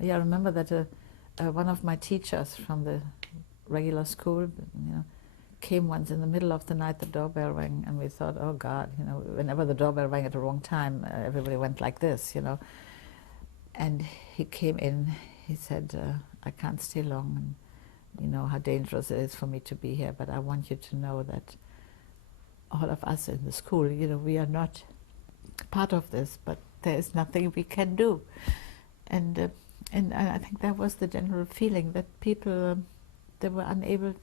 Yeah, I remember that one of my teachers from the regular school, came once in the middle of the night, the doorbell rang, and we thought, oh God, whenever the doorbell rang at the wrong time, everybody went like this, And he came in, he said, I can't stay long, and you know how dangerous it is for me to be here, but I want you to know that all of us in the school, we are not part of this, but there is nothing we can do. And I think that was the general feeling, that people, they were unable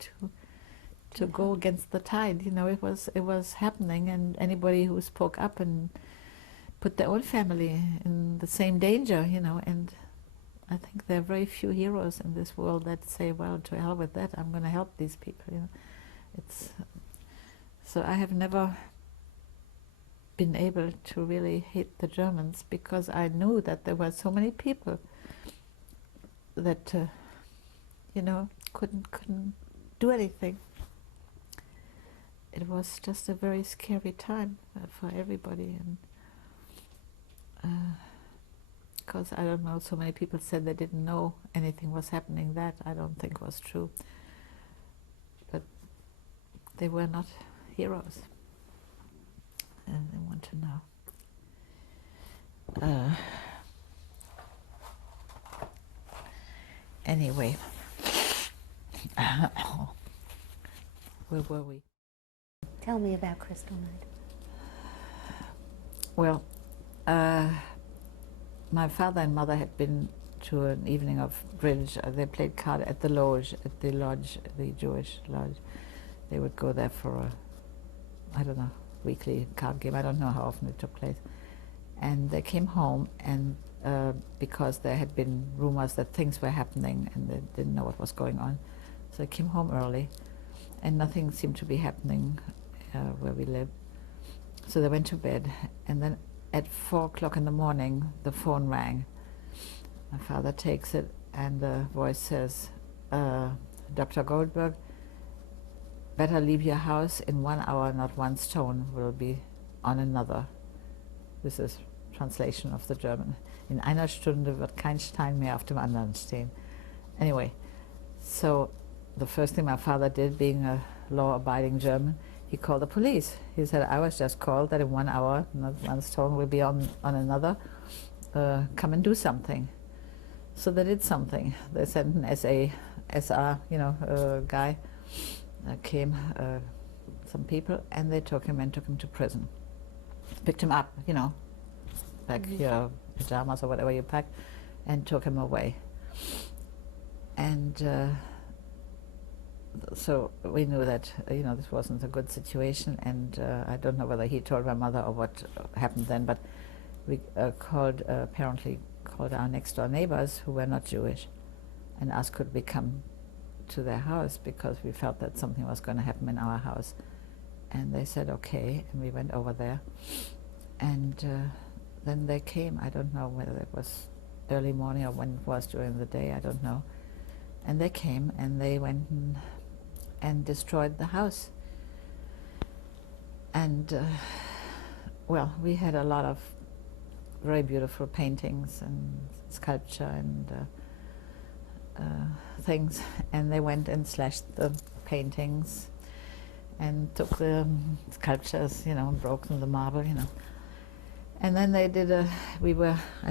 to go against the tide. It was happening, and anybody who spoke up and put their own family in the same danger, and I think there are very few heroes in this world that say, well, to hell with that, I'm going to help these people. So I have never been able to really hate the Germans, because I knew that there were so many people that couldn't do anything. It was just a very scary time for everybody, and because I don't know, so many people said they didn't know anything was happening. That I don't think was true, but they were not heroes, and they want to know. Anyway, where were we? Tell me about Kristallnacht. Well, my father and mother had been to an evening of bridge. They played card at the lodge, the Jewish lodge. They would go there for a, I don't know, weekly card game. I don't know how often it took place. And they came home, and because there had been rumors that things were happening, and they didn't know what was going on. So they came home early, and nothing seemed to be happening where we live. So they went to bed, and then at 4 o'clock in the morning, the phone rang. My father takes it, and the voice says, Dr. Goldberg, better leave your house. In 1 hour, not one stone will be on another. This is translation of the German. In einer Stunde wird kein Stein mehr auf dem anderen stehen. Anyway, so the first thing my father did, being a law-abiding German, he called the police. He said, I was just called that in 1 hour, not one stone will be on another. Come and do something. So they did something. They sent an SR, guy, came, some people, and they took him to prison. Picked him up, like your pajamas or whatever you packed, and took him away. And so we knew that this wasn't a good situation, and I don't know whether he told my mother or what happened then, but we apparently called our next door neighbors who were not Jewish and asked could we come to their house, because we felt that something was going to happen in our house. And they said okay, and we went over there, and then they came. I don't know whether it was early morning or when it was during the day, I don't know. And they came, and they went and destroyed the house. And well, we had a lot of very beautiful paintings and sculpture and things, and they went and slashed the paintings and took the sculptures, broken the marble, And then they did I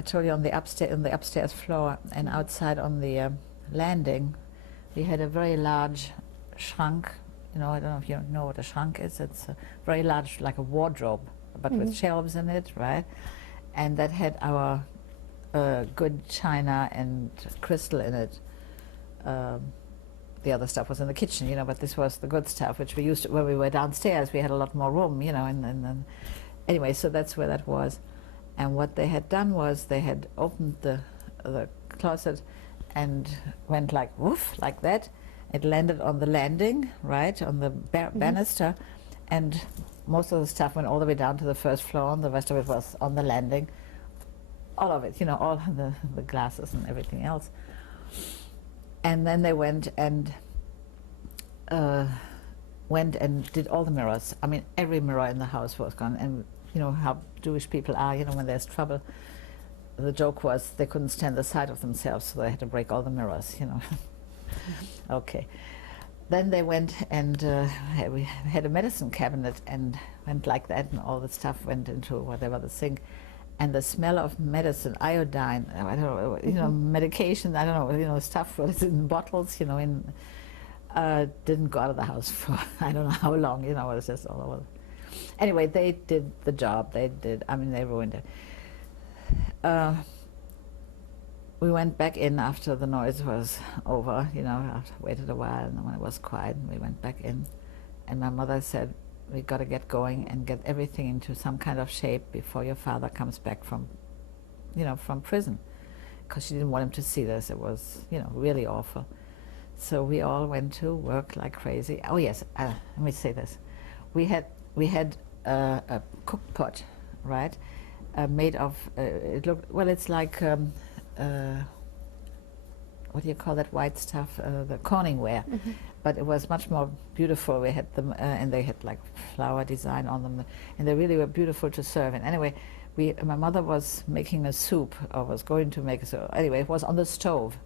told you, on the upstairs floor, and outside on the landing, we had a very large shrunk. I don't know if you know what a shrunk is. It's a very large, like a wardrobe, but with shelves in it, right? And that had our good china and crystal in it. The other stuff was in the kitchen, but this was the good stuff, which we used to, when we were downstairs. We had a lot more room, and anyway, so that's where that was. And what they had done was they had opened the closet and went like woof, like that. It landed on the landing, right, on the banister, and most of the stuff went all the way down to the first floor, and the rest of it was on the landing. All of it, all the glasses and everything else. And then they went and did all the mirrors. I mean, every mirror in the house was gone. And you know how Jewish people are, when there's trouble. the joke was they couldn't stand the sight of themselves, so they had to break all the mirrors, you know. Okay. Then they went and we had a medicine cabinet and went like that, and all the stuff went into whatever the sink. And the smell of medicine, iodine, I don't know, you know, medication, I don't know, you know, stuff was in bottles, you know, didn't go out of the house for I don't know how long, you know, it was just all over. Anyway, they did the job, they ruined it. We went back in after the noise was over, you know, after waited a while, and when it was quiet, we went back in. And my mother said, we got to get going and get everything into some kind of shape before your father comes back from, you know, from prison. Because she didn't want him to see this. It was, you know, really awful. So we all went to work like crazy. Oh yes, let me say this. We had a cook pot, right? Made of, it looked, well, it's like, what do you call that white stuff? The corning ware. Mm-hmm. But it was much more beautiful. We had them, and they had like flower design on them, and they really were beautiful to serve. And anyway, my mother was making a soup, or was going to make a soup. Anyway, it was on the stove,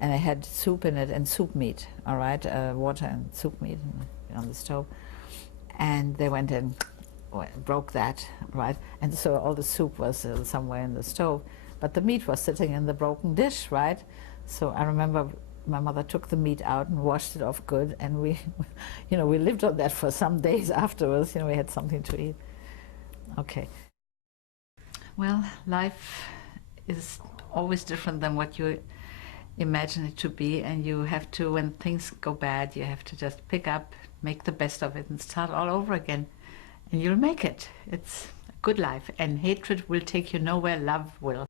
and it had soup in it and soup meat, all right? Water and soup meat on the stove. And they went and broke that, right? And so all the soup was somewhere in the stove, but the meat was sitting in the broken dish, right? So I remember my mother took the meat out and washed it off good, and we, you know, we lived on that for some days afterwards. You know, we had something to eat. Okay. Well, life is always different than what you imagine it to be, and you have to, when things go bad, you have to just pick up, make the best of it, and start all over again. And you'll make it. It's a good life, and hatred will take you nowhere, love will.